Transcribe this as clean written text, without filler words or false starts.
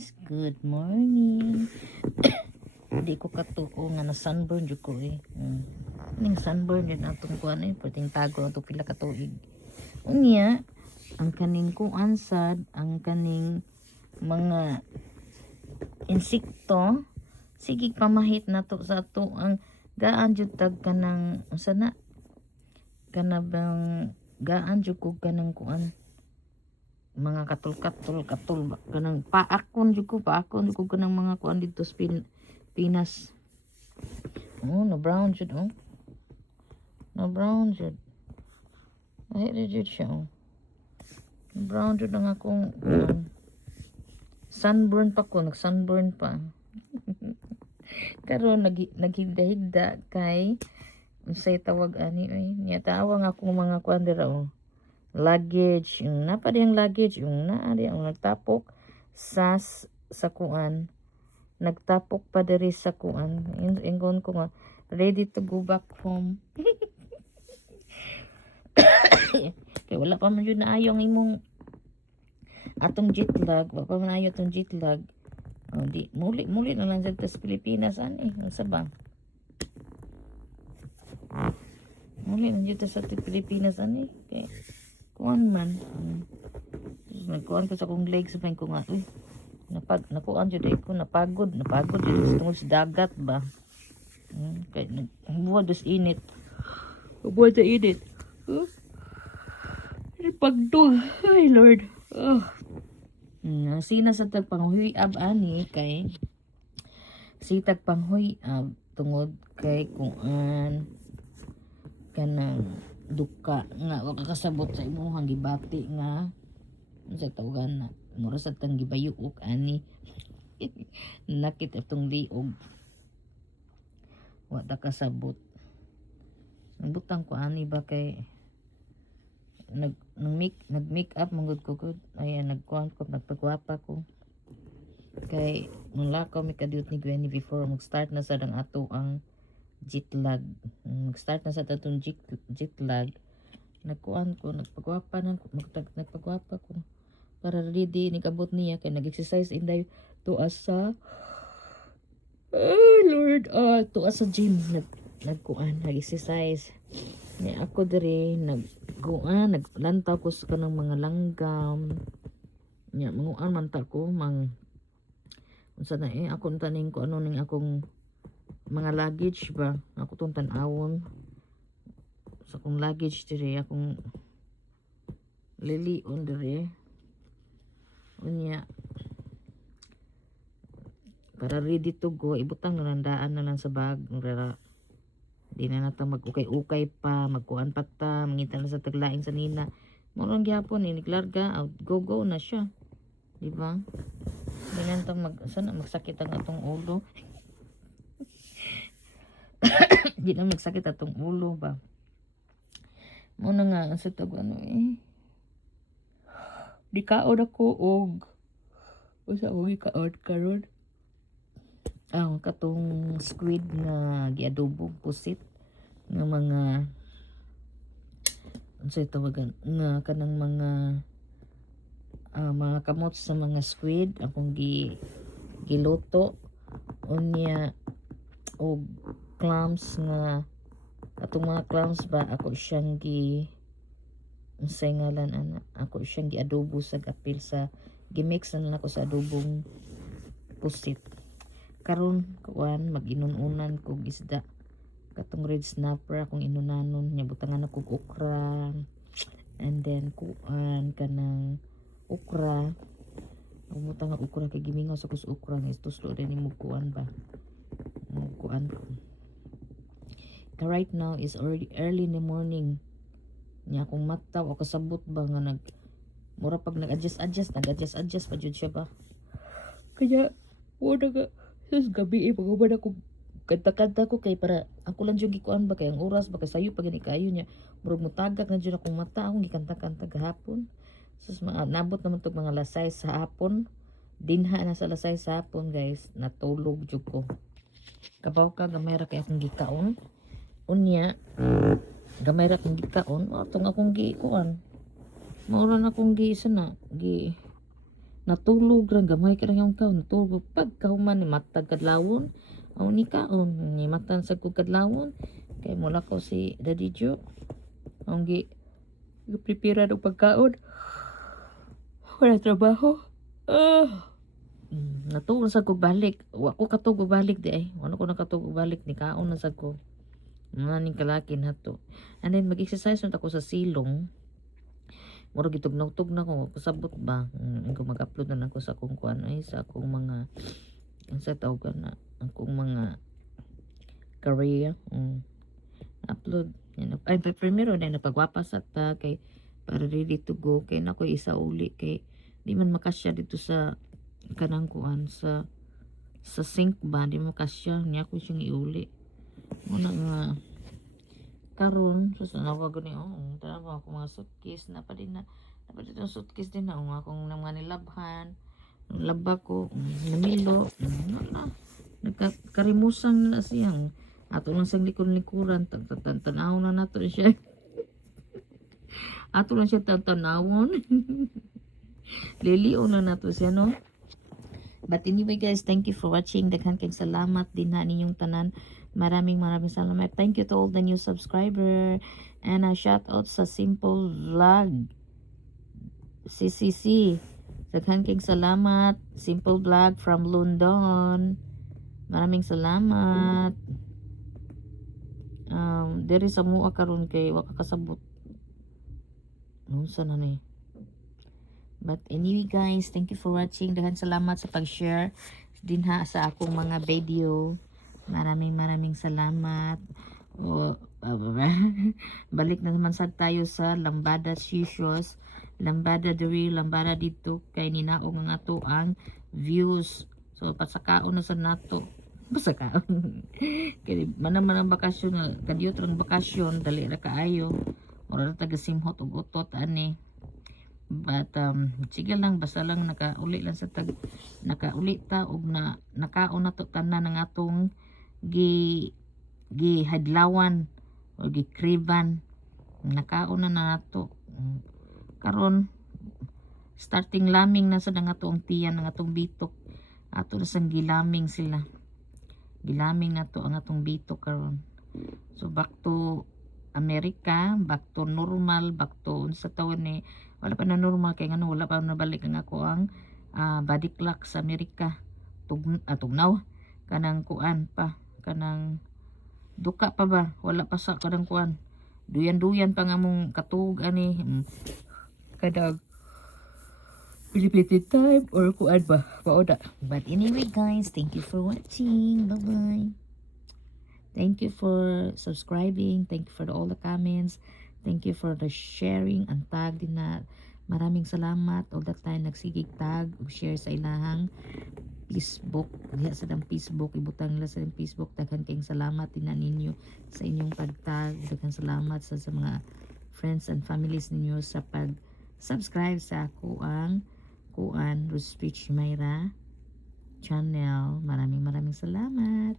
guys, good morning. Hindi ko katuko nga na sunburn jud ko eh. Ning sunburn din atong kuan eh, pwedeng tago atong pila ka tuig. Unya, ang kaning kuan sad, ang kaning mga insekto, sige pamahit na to sa ato ang gaan jud tag kanang unsa na kanabang gaan jud ko kanang kuan mga katul kanang paakon jud ko kanang mga kuan dito sa Pinas. Oh, na brown jud oh. Na brown jud. Ay jud siya oh. Na brown jud ang akong sunburn pa ko, nag-sunburn pa. Karon naghigda-higda kay unsay tawag ani oy. Nya tawag ako mga kuan dira oh. Luggage, yung napa diyang luggage, yung naari ang nagtapok sa kuan, nagtapok pa diri sa kuan. Ingon ko nga ready to go back home. Kay wala pa man yun na ayong imong atong jet lag, wala pa man ayo atong jet lag. Oh, di muli na lang sa Pilipinas ani, sa ba? Muli na dito sa Pilipinas ani. Okay. Kuan man. Nagkuan ko sa kong legs sa ko nga. Uy, nakuan jud ko, napagod jud tungod sa dagat ba. Kay buwad dos init. Buwad sa init. Pagdug. Ay Lord. Sina sa tagpanghuyab ani kay si tagpanghuyab tungod kay kuan kanang duka nga wa kasabot sa imong gibati nga unsa tawagan na mura sa tang gibayuok ani nakit atong liog wa ta kasabot nabutang ko ani ba kay nag-make up mangud ko gud ayan nagkuan ko nagpagwapa ko kay nung lakaw mi kadiyot ni Gwenny before mag-start na sa dang ato ang jet lag. Mag-start na sa tatong jet lag. Nagkuan ko, nagpagwapa ko para ready ni kabot niya kay nag-exercise inday tuas sa Lord, tuas sa gym nagkuan, nag-exercise. Ni ako diri nagkuan, naglantaw ko sa kanang mga langgam. Nya manguan man ta ko unsa na ako taning ko ano ning akong mga luggage ba ako tong tan-awon sa akong luggage diri akong lilion diri unya para ready to go ibutang na landaan na lang sa bag di na nata mag-ukay-ukay pa magkuan pa ta mangita na sa taglaing sa nina murang gyapon niglarga out go na siya di ba di na ta magsakit ang atong ulo. Di na magsakit atong ulo ba. Muna nga sa tag ano di kaon ako og usa og kaon karon. Katong squid nga giadobo pusit nga mga unsay tawagan nga kanang mga kamot sa mga squid akong giluto unya og clams nga atong mga clams ba ako siyang unsay ngalan ana ako siyang giadobo sa apil sa gimix na ako sa adobong pusit karon kuan mag-inununan kog isda katong red snapper akong inunanon nya butangan ako okra and then kuan kanang okra butang nga okra kay gimingaw sa kus okra nga tuslo din mo kuan ba kuan right now is already early in the morning nya akong mata o kasabot ba nga mura pag nag-adjust pa jud siya ba kaya wala nga sus gabi pagubad ako kanta ko kay para ako lang jud gikuan ba kay ang oras ba kay sayo pag kayo nya murag mutagak na jud akong mata akong gikanta-kanta gahapon sus nabot naman tog mga lasay sa hapon dinha na sa lasay sa hapon guys natulog jud ko kabaw ka gamay ra kay akong gikaon unya gamay ra kong gikaon atong akong gikuan maura na akong natulog ra gamay ka lang yung kaon natulog pagkahuman ni matag kadlawon aw ni kaon ni matan sa kog kadlawon kay mula ko si Daddy Joe ang prepare og pagkaon wala trabaho natuon sa kog balik wa ko katog og balik di ay wala ko nakatog og balik ni kaon na sad ko ning kalaki nato and then mag-exercise na ako sa silong mura gitugnaw-tug na ko kasabot ba ko mag-upload na ako sa akong kuan ay sa akong mga ang sa tawag na akong mga career upload yan ay primero na napagwapa sa ta kay para ready to go kay nako isa uli kay di man makasya dito sa kanang kuan sa sink ba di mo kasya niya ko siyang iuli muna nga karon sa nawag ni tara ako mga suitcase na pa din na dapat itong suitcase din na akong mga nilabhan laba ko namilo nagkarimusang na siyang ato lang siyang likod-likuran tanaw na nato siya ato lang siya tanawon liliw na nato siya no. But anyway guys, thank you for watching. Daghan kayong salamat din na ninyong tanan. Maraming salamat. Thank you to all the new subscriber. And shout out sa Simple Vlog. CCC. Daghan kayong salamat. Simple Vlog from London. Maraming salamat. There is a mua karon kay waka kasabot. Unsa na ni? But anyway guys, thank you for watching. Daghan salamat sa pag-share din ha sa akong mga video. Maraming salamat. Balik na naman sad tayo sa Lambada Shisho's. Lambada diri, Lambada dito kay ninaog nga to ang views. So pasakaon na sa nato. Pasakaon. Kay man ang bakasyon, kadiyot rang bakasyon, dali ra kaayo. Ora taga simhot og utot ani. But sige lang basta lang nakauli lang sa nakauli ta og nakaon na to tanan ng atong gi hadlawan o gi kriban nakaon na nato karon starting laming na sa nga atong tiyan ng atong bitok ato na sang gilaming sila gilaming na to ang atong bitok karon so back to America, back to normal, back to sa taon ni wala pa na normal kay ngano wala pa nabalik ang ako ang body clock sa Amerika tugnaw kanang kuan pa kanang duka pa ba wala pa sa kanang kuan duyan pa nga mong katug ani kadag limited time or kuan ba paoda. But anyway guys, thank you for watching. Bye bye. Thank you for subscribing. Thank you for all the comments. Thank you for the sharing and tag din na. Maraming salamat. All the time nagsigig tag ug share sa ilahang Facebook. Diha sa dang Facebook. Ibutang nila sa dang Facebook. Daghan kayong salamat din na ninyo sa inyong pagtag. Daghan salamat sa mga friends and families ninyo sa pag-subscribe sa ako ang Kuan Rose Peach Mayra channel. Maraming salamat.